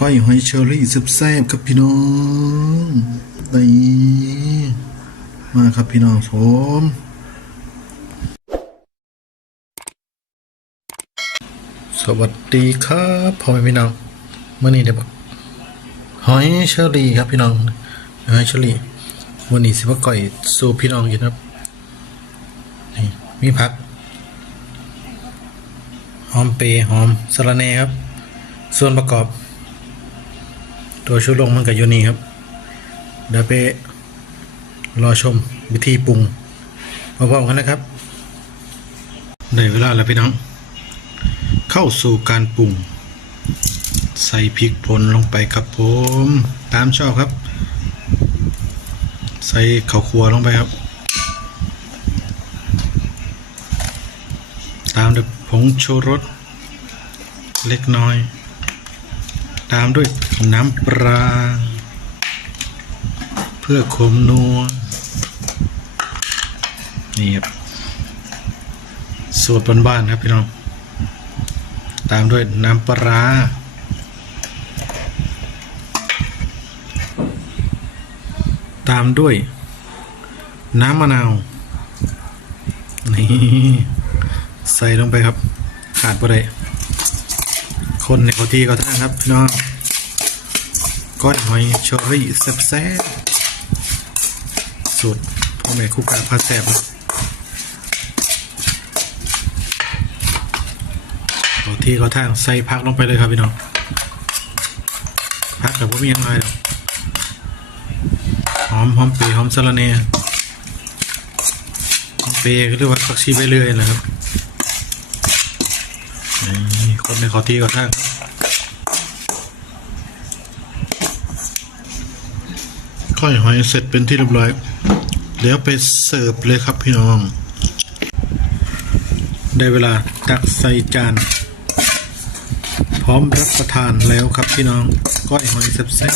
ก้อยหอยเชอรี่แซ่บๆครับพี่น้องนี่มาครับพี่น้องผมสวัสดีครับพ่อแม่พี่น้องเมื่อนี้เดี๋ยวบอกหอยเชอรี่ครับพี่น้องหอยเชอรี่วันนี้สิว่าก่อยสู่พี่น้องกินครับนี่มีผักหอมเปยหอมสะระแหน่ครับ ส่วนประกอบ ตัวชุดลงมันกับยูนี่ครับ เดี๋ยวไปรอชมวิธีปรุงพร้อมๆกันนะครับได้เวลาแล้วพี่น้อง เข้าสู่การปรุง ใส่พริกป่นลงไปครับผม ตามชอบครับ ใส่ข้าวคั่วลงไปครับ ตามด้วยผงชูรสเล็กน้อย ตามด้วยน้ำปลา เพื่อขมนัวนี่ครับสูตรบ้านๆครับพี่น้อง ตามด้วยน้ำปลาตามด้วย น้ำมะนาว นี่ ใส่ลงไปครับ ขาดบ่ได้ คนในเขาที่เขาท่างครับน้องก้อยหอยเชอรี่แซ่บๆสูตรพ่อแม่คู่กาพาแซ่บครับเขาที่เขาท่างใส่พักลงไปเลยครับพี่น้องพักแบบว่ามีอะไรหอมหอมเปรีหอมสะระเนหอมเปรี้ยวก็เรียกว่าผักชีไปเรื่อยนะครับ คนในขาที่เขาท่างก้อยหอยเสร็จเป็นที่เรียบร้อย เดี๋ยวไปเสิร์ฟเลยครับพี่น้อง ได้เวลาตักใส่จาน พร้อมรับประทานแล้วครับพี่น้อง ก้อยหอยแซ่บ